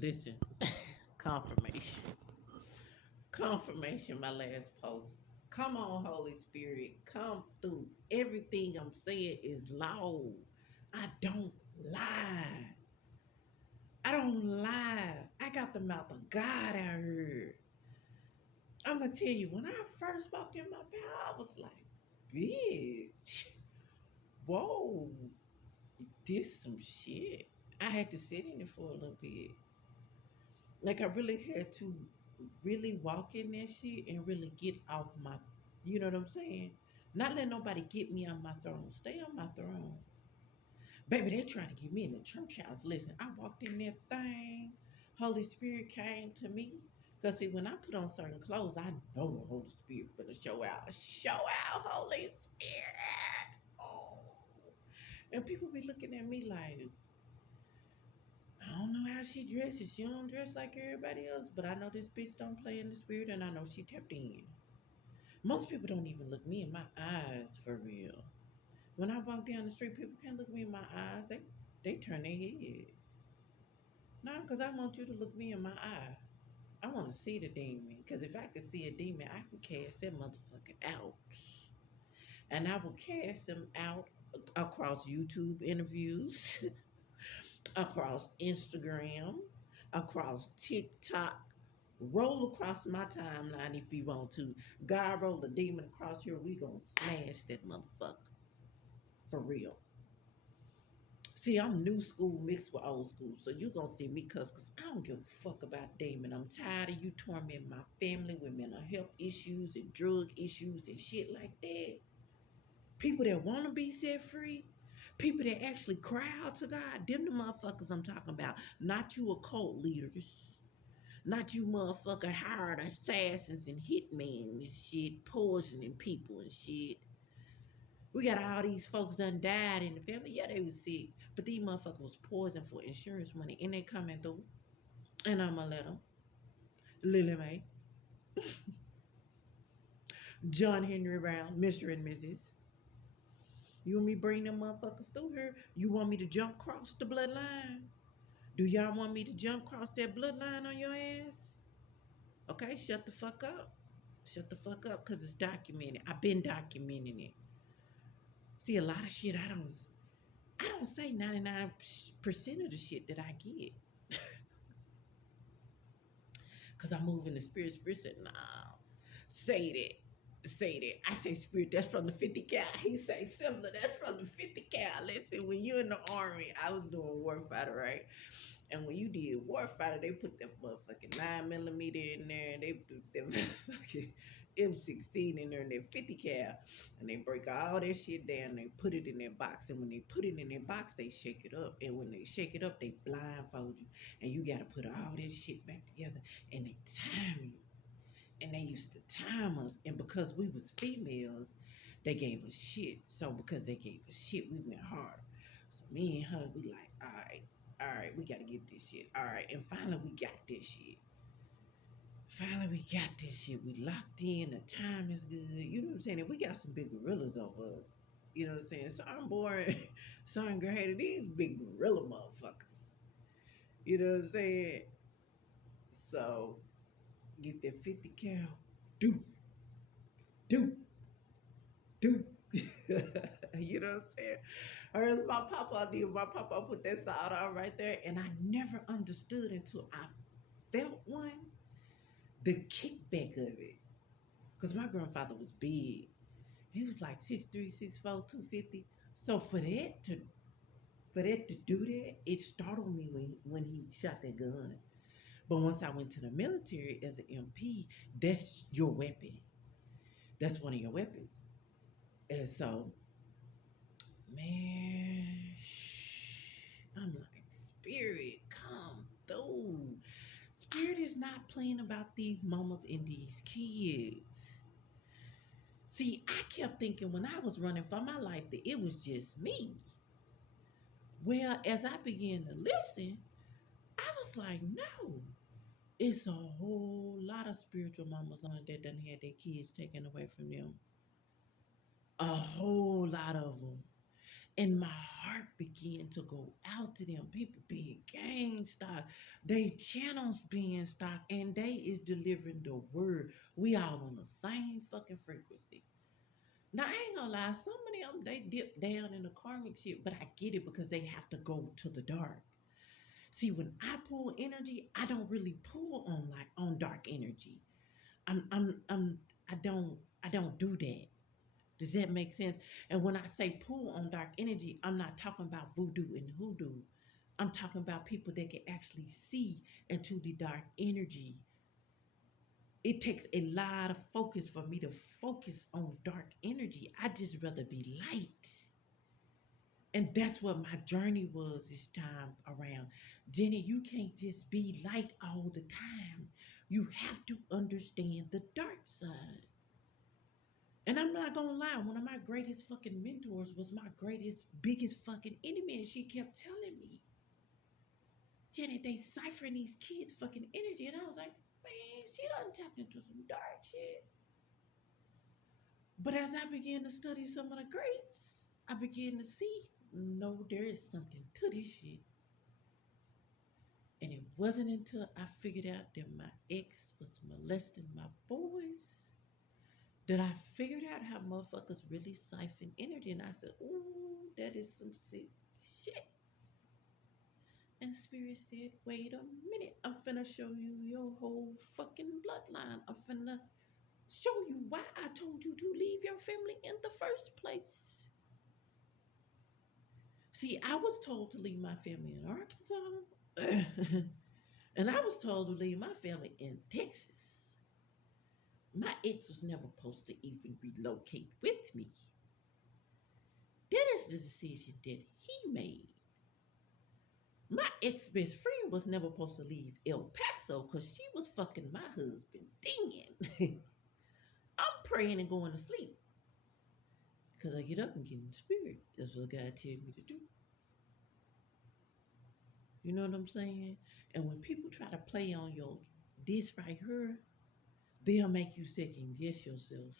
Listen, confirmation. Confirmation, my last post. Come on, Holy Spirit. Come through. Everything I'm saying is law. I don't lie. I don't lie. I got the mouth of God out here. I'm going to tell you, when I first walked in my power, I was like, bitch, whoa, this some shit. I had to sit in it for a little bit. Like I really had to really walk in that shit and really get off my, you know what I'm saying? Not let nobody get me on my throne. Stay on my throne. Baby, they trying to get me in the church house. Listen, I walked in that thing. Holy Spirit came to me. Because see, when I put on certain clothes, I know the Holy Spirit for the show out. Show out, Holy Spirit. Oh. And people be looking at me like, I don't know how she dresses. She don't dress like everybody else, but I know this bitch don't play in the spirit, and I know she tapped in. Most people don't even look me in my eyes for real. When I walk down the street, people can't look me in my eyes. They turn their head. No, because I want you to look me in my eye. I want to see the demon. Because if I could see a demon, I can cast that motherfucker out. And I will cast them out across YouTube interviews, across Instagram, across TikTok. Roll across my timeline if you want to. God roll the demon across here. We gonna smash that motherfucker. For real. See, I'm new school mixed with old school. So you gonna see me cause I don't give a fuck about demon. I'm tired of you tormenting my family with mental health issues and drug issues and shit like that. People that wanna be set free. People that actually cry out to God. Them the motherfuckers I'm talking about. Not you occult leaders. Not you motherfucker hired assassins and hitmen and shit, poisoning people and shit. We got all these folks done died in the family. Yeah, they was sick, but these motherfuckers was poisoned for insurance money, and they coming through. And I'ma let them. Lily Mae, John Henry Brown, Mr. and Mrs. You want me bring them motherfuckers through here? You want me to jump across the bloodline? Do y'all want me to jump across that bloodline on your ass? Okay, shut the fuck up. Shut the fuck up, cause it's documented. I've been documenting it. See, a lot of shit I don't say 99% of the shit that I get. Cause I move in the spirit. Spirit said, nah, say that. Say that. I say spirit, that's from the 50 cal. He say similar, that's from the 50 cal. Listen, when you in the army, I was doing warfighter, right? And when you did warfighter, they put that motherfucking 9 millimeter in there, and they put that motherfucking M16 in there, and that 50 cal, and they break all that shit down. And they put it in their box, and when they put it in their box, they shake it up. And when they shake it up, they blindfold you, and you gotta put all this shit back together, and they time you. And they used to time us, and because we was females, they gave us shit. So because they gave us shit, we went hard. So me and her, we like, all right, we gotta get this shit. All right, and finally we got this shit. Finally we got this shit. We locked in. The time is good. You know what I'm saying? And we got some big gorillas over us. You know what I'm saying? So I'm born, son grade these big gorilla motherfuckers. You know what I'm saying? So get that 50 cal. Do, do, do. You know what I'm saying? Or as my papa did, my papa put that side on right there, and I never understood until I felt one, the kickback of it. Because my grandfather was big. He was like 6'3", 6'4", 250. So for that to do that, it startled me when he shot that gun. But once I went to the military as an MP, that's your weapon. That's one of your weapons. And so man, I'm like, Spirit, come through. Spirit is not playing about these mamas and these kids. See, I kept thinking when I was running for my life that it was just me. Well, as I began to listen, I was like, no, it's a whole lot of spiritual mamas on that done had their kids taken away from them. A whole lot of them. And my heart began to go out to them. People being gang stock, they channels being stock, and they is delivering the word. We all on the same fucking frequency. Now I ain't gonna lie, some of them they dip down in the karmic shit, but I get it because they have to go to the dark. See, when I pull energy, I don't really pull on like on dark energy. I'm I don't do that. Does that make sense? And when I say pull on dark energy, I'm not talking about voodoo and hoodoo. I'm talking about people that can actually see into the dark energy. It takes a lot of focus for me to focus on dark energy. I just rather be light. And that's what my journey was this time around. Jenny, you can't just be light all the time. You have to understand the dark side. And I'm not gonna lie, one of my greatest fucking mentors was my greatest, biggest fucking enemy. And she kept telling me, Jenny, they ciphering these kids' fucking energy. And I was like, man, she done tapped into some dark shit. But as I began to study some of the greats, I began to see, no, there is something to this shit. And it wasn't until I figured out that my ex was molesting my boys that I figured out how motherfuckers really siphon energy. And I said, ooh, that is some sick shit. And Spirit said, wait a minute, I'm finna show you your whole fucking bloodline. I'm finna show you why I told you to leave your family in the first place. See, I was told to leave my family in Arkansas. And I was told to leave my family in Texas. My ex was never supposed to even relocate with me. That is the decision that he made. My ex best friend was never supposed to leave El Paso because she was fucking my husband. Then I'm praying and going to sleep because I get up and get in the spirit. That's what God tell me to do. You know what I'm saying? And when people try to play on your this right here, they'll make you second guess yourself.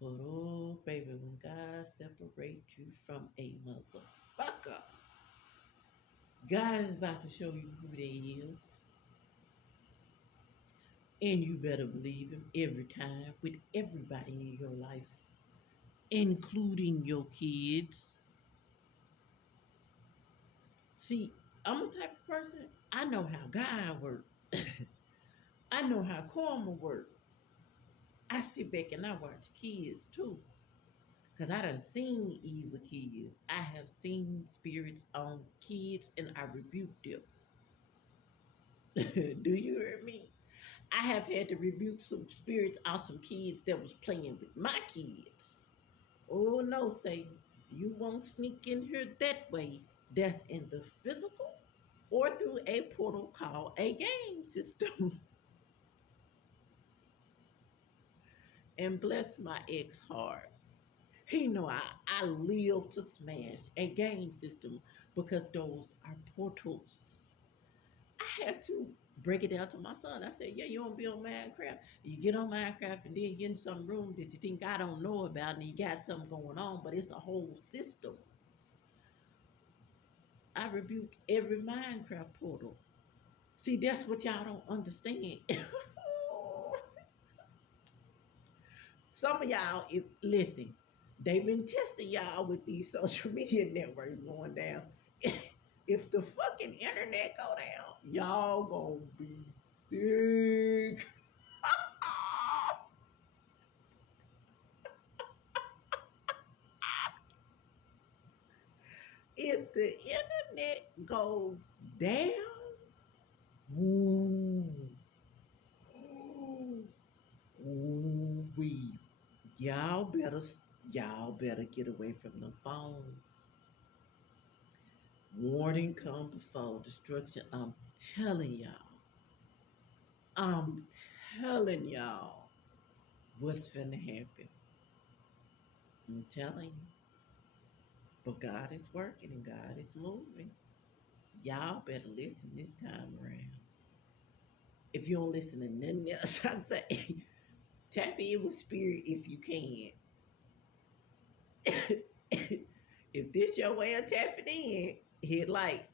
But oh, baby, when God separates you from a motherfucker, God is about to show you who they is. And you better believe him every time with everybody in your life, including your kids. See, I'm a type of person, I know how God works. I know how karma works. I sit back and I watch kids too. Because I done seen evil kids. I have seen spirits on kids and I rebuke them. Do you hear me? I have had to rebuke some spirits off some kids that was playing with my kids. Oh no, Satan, you won't sneak in here that way. That's in the physical or through a portal called a game system. And bless my ex heart. He know I live to smash a game system because those are portals. I had to break it down to my son. I said, yeah, you want to be on Minecraft? You get on Minecraft and then you get in some room that you think I don't know about and you got something going on, but it's a whole system. I rebuke every Minecraft portal. See, that's what y'all don't understand. Some of y'all, if listen, they've been testing y'all with these social media networks going down. If the fucking internet go down, y'all gonna be sick. If the internet goes down, ooh, ooh, we y'all better y'all better get away from the phones. Warning come before destruction. Telling y'all. I'm telling y'all what's finna happen. I'm telling you. But God is working and God is moving. Y'all better listen this time around. If you don't listen to nothing else I say, tap in with spirit if you can. If this your way of tapping in, hit like.